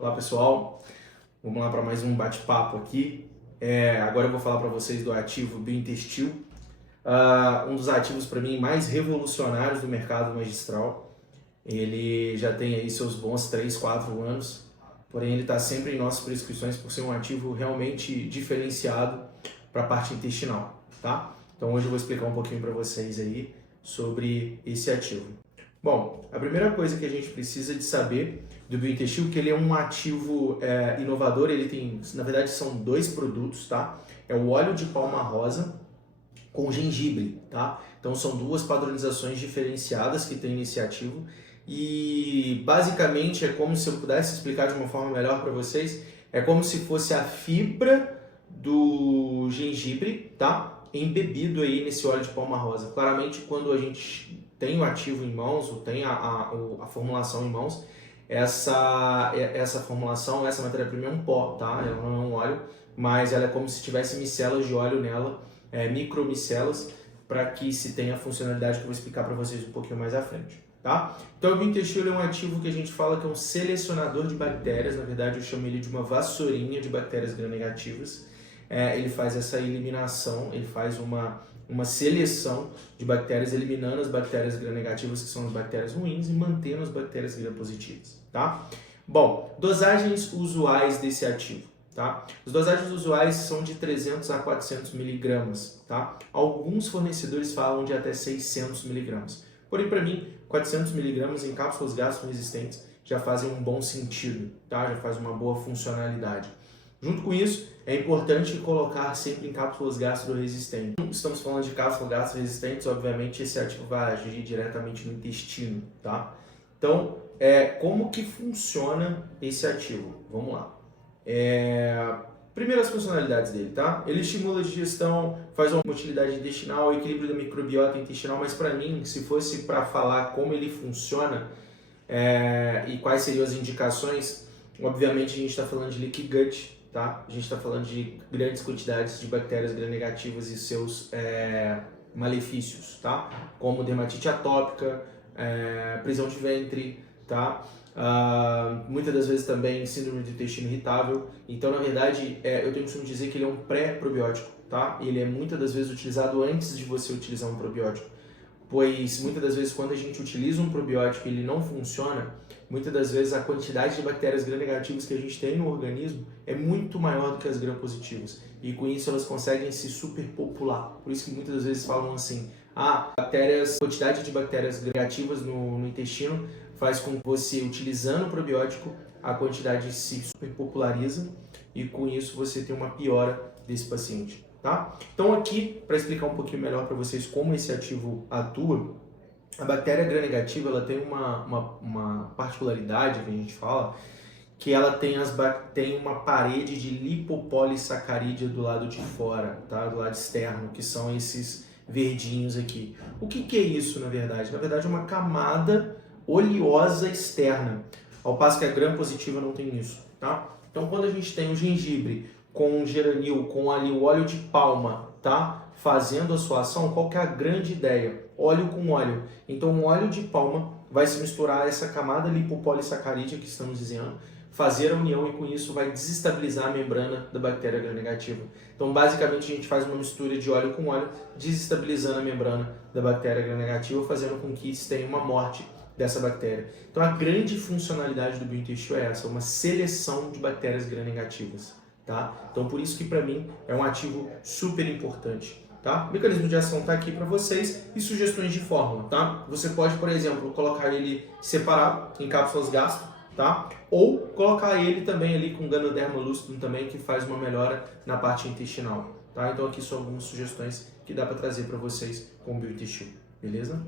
Olá pessoal, vamos lá para mais um bate-papo aqui. Agora eu vou falar para vocês do ativo Biointestil, um dos ativos para mim mais revolucionários do mercado magistral. Ele já tem aí seus bons 3, 4 anos, porém ele está sempre em nossas prescrições por ser um ativo realmente diferenciado para a parte intestinal, tá? Então hoje eu vou explicar um pouquinho para vocês aí sobre esse ativo. Bom, a primeira coisa que a gente precisa de saber do Biointestil é que ele é um ativo inovador. Ele tem, na verdade, são dois produtos, tá? É o óleo de palma rosa com gengibre, tá? Então são duas padronizações diferenciadas que tem nesse ativo e basicamente é como se eu pudesse explicar de uma forma melhor para vocês, é como se fosse a fibra do gengibre, tá? Embebido aí nesse óleo de palma rosa. Claramente, quando a gente tem o ativo em mãos, ou tem a formulação em mãos, essa formulação, essa matéria-prima é um pó, tá? Ela não é um óleo, mas ela é como se tivesse micelas de óleo nela, micromicelas, para que se tenha a funcionalidade que eu vou explicar para vocês um pouquinho mais à frente, tá? Então o Biointestil é um ativo que a gente fala que é um selecionador de bactérias. Na verdade eu chamo ele de uma vassourinha de bactérias gram-negativas. Ele faz essa eliminação, ele faz uma seleção de bactérias, eliminando as bactérias gram-negativas, que são as bactérias ruins, e mantendo as bactérias gram-positivas, tá? Bom, dosagens usuais desse ativo, tá? As dosagens usuais são de 300 a 400 miligramas, tá? Alguns fornecedores falam de até 600 miligramas. Porém, para mim, 400 miligramas em cápsulas gastro-resistentes já fazem um bom sentido, tá? Já faz uma boa funcionalidade. Junto com isso, é importante colocar sempre em cápsulas gastro-resistentes. Estamos falando de cápsulas gastro-resistentes, obviamente esse ativo vai agir diretamente no intestino, tá? Então, como que funciona esse ativo? Vamos lá. Primeiro as funcionalidades dele, tá? Ele estimula a digestão, faz uma motilidade intestinal, equilíbrio da microbiota intestinal, mas para mim, se fosse para falar como ele funciona e quais seriam as indicações, obviamente a gente está falando de leaky gut, tá? A gente está falando de grandes quantidades de bactérias gram-negativas e seus malefícios, tá? Como dermatite atópica, prisão de ventre, tá? Muitas das vezes também síndrome do intestino irritável. Então, na verdade, eu tenho costume dizer que ele é um pré-probiótico, tá? Ele é muitas das vezes utilizado antes de você utilizar um probiótico, pois muitas das vezes quando a gente utiliza um probiótico e ele não funciona, muitas das vezes a quantidade de bactérias gram-negativas que a gente tem no organismo é muito maior do que as gram-positivas, e com isso elas conseguem se superpopular. Por isso que muitas das vezes falam assim, quantidade de bactérias negativas no intestino faz com que você, utilizando o probiótico, a quantidade se superpopulariza e com isso você tem uma piora desse paciente, tá? Então aqui, para explicar um pouquinho melhor para vocês como esse ativo atua, a bactéria gram-negativa ela tem uma particularidade que a gente fala, que ela tem uma parede de lipopolissacarídea do lado de fora, tá? Do lado externo, que são esses verdinhos aqui. O que é isso, na verdade? Na verdade é uma camada oleosa externa, ao passo que a gram-positiva não tem isso, tá? Então quando a gente tem o gengibre com o geranil, com ali o óleo de palma, tá? Fazendo a sua ação, qual que é a grande ideia? Óleo com óleo. Então o óleo de palma vai se misturar a essa camada lipopolissacarídea que estamos dizendo, fazer a união e com isso vai desestabilizar a membrana da bactéria gram-negativa. Então basicamente a gente faz uma mistura de óleo com óleo, desestabilizando a membrana da bactéria gram-negativa, fazendo com que se tenha uma morte dessa bactéria. Então a grande funcionalidade do Biointestil é essa, uma seleção de bactérias gram-negativas, tá? Então por isso que para mim é um ativo super importante, tá? O mecanismo de ação está aqui para vocês e sugestões de fórmula, tá? Você pode, por exemplo, colocar ele separado em cápsulas gastro, tá? Ou colocar ele também ali com Ganoderma lucidum também, que faz uma melhora na parte intestinal, tá? Então aqui são algumas sugestões que dá para trazer para vocês com o Biointestil, beleza?